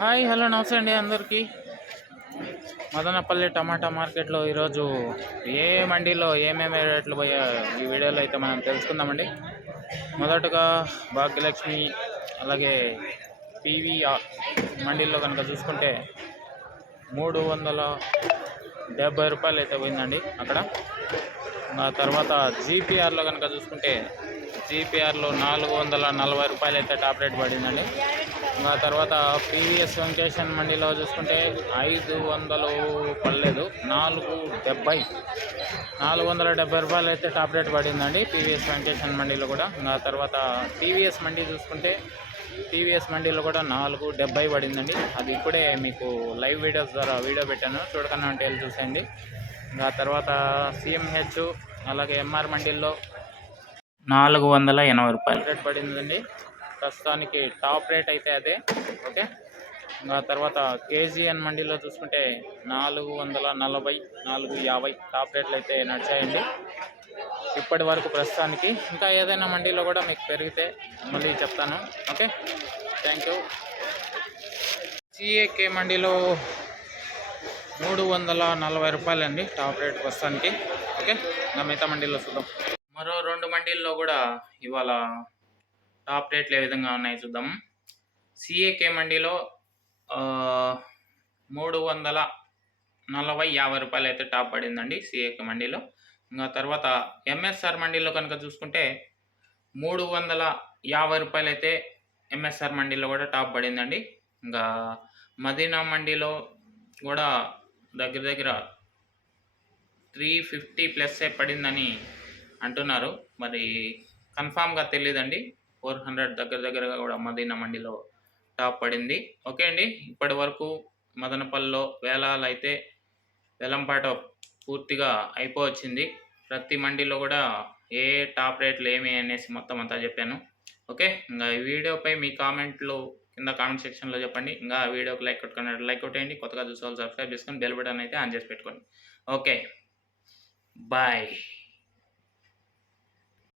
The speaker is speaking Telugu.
హాయ్ హలో నమస్తే అండి అందరికీ. మదనపల్లి టమాటా మార్కెట్లో ఈరోజు ఏ మండీలో ఏమేమి రేట్లు పోయాయో ఈ వీడియోలో అయితే మనం తెలుసుకుందామండి. మొదటగా భాగ్యలక్ష్మి అలాగే పీవీఆర్ మండీల్లో కనుక చూసుకుంటే 370 రూపాయలు అయితే పోయిందండి అక్కడ. ఆ తర్వాత జీపీఆర్లో కనుక చూసుకుంటే జీపీఆర్లో 440 రూపాయలు అయితే టాప్ రేట్ పడిందండి. ఆ తర్వాత పీవీఎస్ వెంకటేషన్ మండీలో చూసుకుంటే 500 పడలేదు, 470 రూపాయలు అయితే టాప్ రేట్ పడిందండి పీవీఎస్ వెంకటేషన్ మండీలో కూడా. ఆ తర్వాత టీవీఎస్ మండీ చూసుకుంటే టీవీఎస్ మండీలో కూడా 470 పడిందండి. అది ఇప్పుడే మీకు లైవ్ వీడియోస్ ద్వారా వీడియో పెట్టాను, చూడకన్నా అంటే వెళ్ళి చూసేయండి. ఆ తర్వాత సిఎంహెచ్ అలాగే ఎంఆర్ మండీల్లో 480 రూపాయలు రేట్ పడిందండి. ప్రస్తుతానికి టాప్ రేట్ అయితే అదే. ఓకే. ఆ తర్వాత కేజీఎన్ మండీలో చూసుకుంటే 440 450 టాప్ రేట్లు అయితే నడిచాయండి ఇప్పటి వరకు ప్రస్తుతానికి. ఇంకా ఏదైనా మండీలో కూడా మీకు పెరిగితే మళ్ళీ చెప్తాను. Okay, thank you. సిఏకే మండీలో 340 రూపాయలండి టాప్ రేట్ ప్రస్తుతానికి. ఓకే, ఇంకా మిగతా మండీలో చూద్దాం. మరో 2 మండీల్లో కూడా ఇవాళ టాప్ రేట్లు ఏ విధంగా ఉన్నాయి చూద్దాం. సిఏకే మండీలో 340-50 రూపాయలు అయితే టాప్ పడిందండి సిఏకే మండీలో. ఇంకా తర్వాత ఎంఎస్ఆర్ మండీలో కనుక చూసుకుంటే 350 రూపాయలు అయితే ఎంఎస్ఆర్ మండీలో కూడా టాప్ పడిందండి. ఇంకా మదీనా మండీలో కూడా దగ్గర దగ్గర 350 ప్లస్ పడిందని అంటున్నారు, మరి కన్ఫామ్గా తెలియదండి. 400 దగ్గర దగ్గరగా కూడా మదీనా మండీలో టాప్ పడింది. ఓకే అండి, ఇప్పటి వరకు మదనపల్లిలో వేలాలు అయితే వేలంపాట పూర్తిగా అయిపోవచ్చింది. ప్రతి మండీలో కూడా ఏ టాప్ రేట్లు ఏమి అనేసి మొత్తం అంతా చెప్పాను. ఓకే, ఇంకా ఈ వీడియోపై మీ కామెంట్లు కింద కామెంట్ సెక్షన్లో చెప్పండి. ఇంకా ఆ వీడియోకి లైక్ కొట్టుకున్నట్టు లైక్ కొట్టేయండి. కొత్తగా చూసుకోవాలి సబ్స్క్రైబ్ చేసుకొని బెల్ బటన్ అయితే ఆన్ చేసి పెట్టుకోండి. Okay, bye.